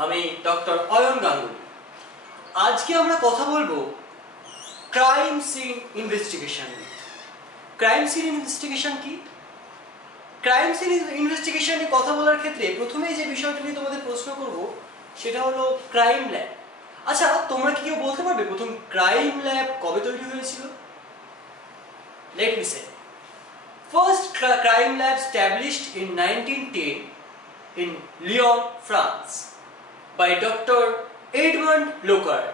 আমি ডক্টর অয়ন গাঙ্গুলি। আজকে আমরা কথা বলবো ক্রাইম সিন ইনভেস্টিগেশন নিয়ে। ক্রাইম সিন ইনভেস্টিগেশন কি? ক্রাইম সিন ইনভেস্টিগেশন নিয়ে কথা বলার ক্ষেত্রে প্রথমেই যে বিষয়টা নিয়ে তোমাদের প্রশ্ন করব সেটা হলো ক্রাইম ল্যাব। আচ্ছা, তোমরা কি কেউ বলতে পারবে প্রথম ক্রাইম ল্যাব কবে তৈরি হয়েছিল? Let me say, first crime lab established in 1910 in Lyon, France by Dr. Edmund Locard.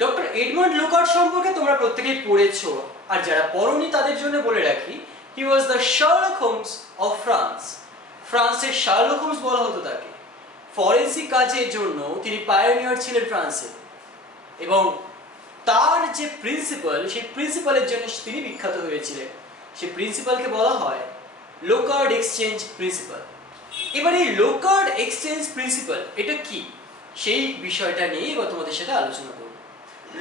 Doctor Edmund Locard সম্পর্কে তোমরা প্রত্যেকেই পড়েছো, আর যারা পড়োনি তাদের জন্য বলে রাখি, he was the Sherlock Holmes of France. ফ্রান্সের শার্লক হোমস বলা হতো তাকে। ফরেন্সিক কাজের জন্য তিনি পায়োনিয়ার ছিলেন ফ্রান্সে, এবং তার যে প্রিন্সিপাল, সেই প্রিন্সিপালের জন্য তিনি বিখ্যাত হয়েছিলেন। সেই প্রিন্সিপালকে বলা হয় লোকার্ড এক্সচেঞ্জ প্রিন্সিপাল। এবার এই লোকার্ড এক্সচেঞ্জ প্রিন্সিপাল এটা কি, সেই বিষয়টা নিয়ে এবার তোমাদের সাথে আলোচনা করব।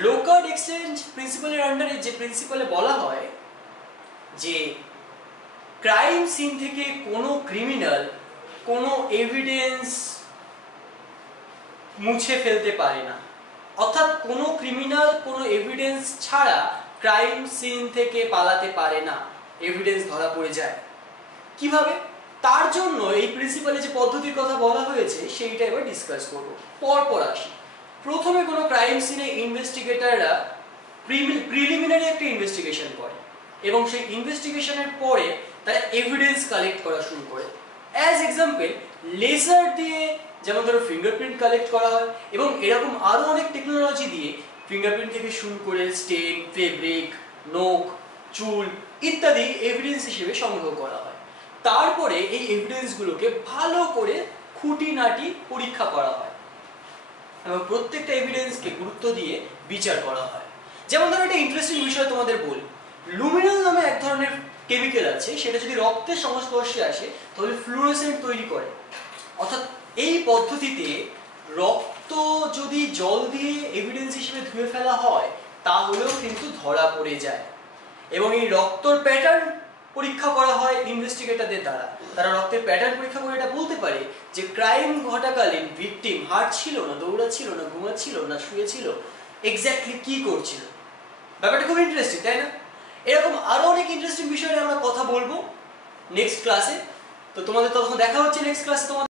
লোকার্ড এক্সচেঞ্জ প্রিন্সিপালের আন্ডারে যে প্রিন্সিপালে বলা হয় যে ক্রাইম সিন থেকে কোনো ক্রিমিনাল কোনো এভিডেন্স মুছে ফেলতে পারে না, অর্থাৎ কোনো ক্রিমিনাল কোনো এভিডেন্স ছাড়া ক্রাইম সিন থেকে পালাতে পারে না, এভিডেন্স ধরা পড়ে যায়। কিভাবে? তার জন্য এই প্রিন্সিপালে যে পদ্ধতির কথা বলা হয়েছে সেইটা এবার ডিসকাস করব। পরপর আসি। প্রথমে কোনো ক্রাইম সিনে ইনভেস্টিগেটররা প্রিলিমিনারি একটা ইনভেস্টিগেশন করে, এবং সেই ইনভেস্টিগেশনের পরে তারা এভিডেন্স কালেক্ট করা শুরু করে। অ্যাজ এক্সাম্পল, লেজার দিয়ে যেমন ধরো ফিঙ্গারপ্রিন্ট কালেক্ট করা হয়, এবং এরকম আরও অনেক টেকনোলজি দিয়ে ফিঙ্গারপ্রিন্ট থেকে শুরু করে স্টেন, ফেব্রিক, নখ, চুল ইত্যাদি এভিডেন্স হিসেবে সংগ্রহ করা হয়। তারপরে এই এভিডেন্সগুলোকে ভালো করে খুঁটিনাটি পরীক্ষা করা হয়, এবং প্রত্যেকটা এভিডেন্সকে গুরুত্ব দিয়ে বিচার করা হয়। যেমন ধরো একটা ইন্টারেস্টিং বিষয় তোমাদের বলি, লুমিনাল নামে এক ধরনের কেমিক্যাল আছে, সেটা যদি রক্তের সংস্পর্শে আসে তাহলে ফ্লুরোসেন্ট তৈরি করে। অর্থাৎ এই পদ্ধতিতে রক্ত যদি জল দিয়ে এভিডেন্স হিসেবে ধুয়ে ফেলা হয় তাহলেও কিন্তু ধরা পড়ে যায়। এবং এই রক্তর প্যাটার্ন পরীক্ষা করা হয় ইনভেস্টিগেটরদের দ্বারা। তারা রক্তের প্যাটার্ন পরীক্ষা করে এটা বলতে পারে যে ক্রাইম ঘটাকালীন ভিকটিম হাঁটছিল না, দৌড়াচ্ছিল না, ঘুমাচ্ছিল না, শুয়েছিল, এক্স্যাক্টলি কি করছিল। ব্যাপারটা খুব ইন্টারেস্টিং, তাই না? এরকম আরো অনেক ইন্টারেস্টিং বিষয় নিয়ে আমরা কথা বলবো নেক্সট ক্লাসে। তো তোমাদের তখন দেখা হচ্ছে নেক্সট ক্লাসে। তোমাদের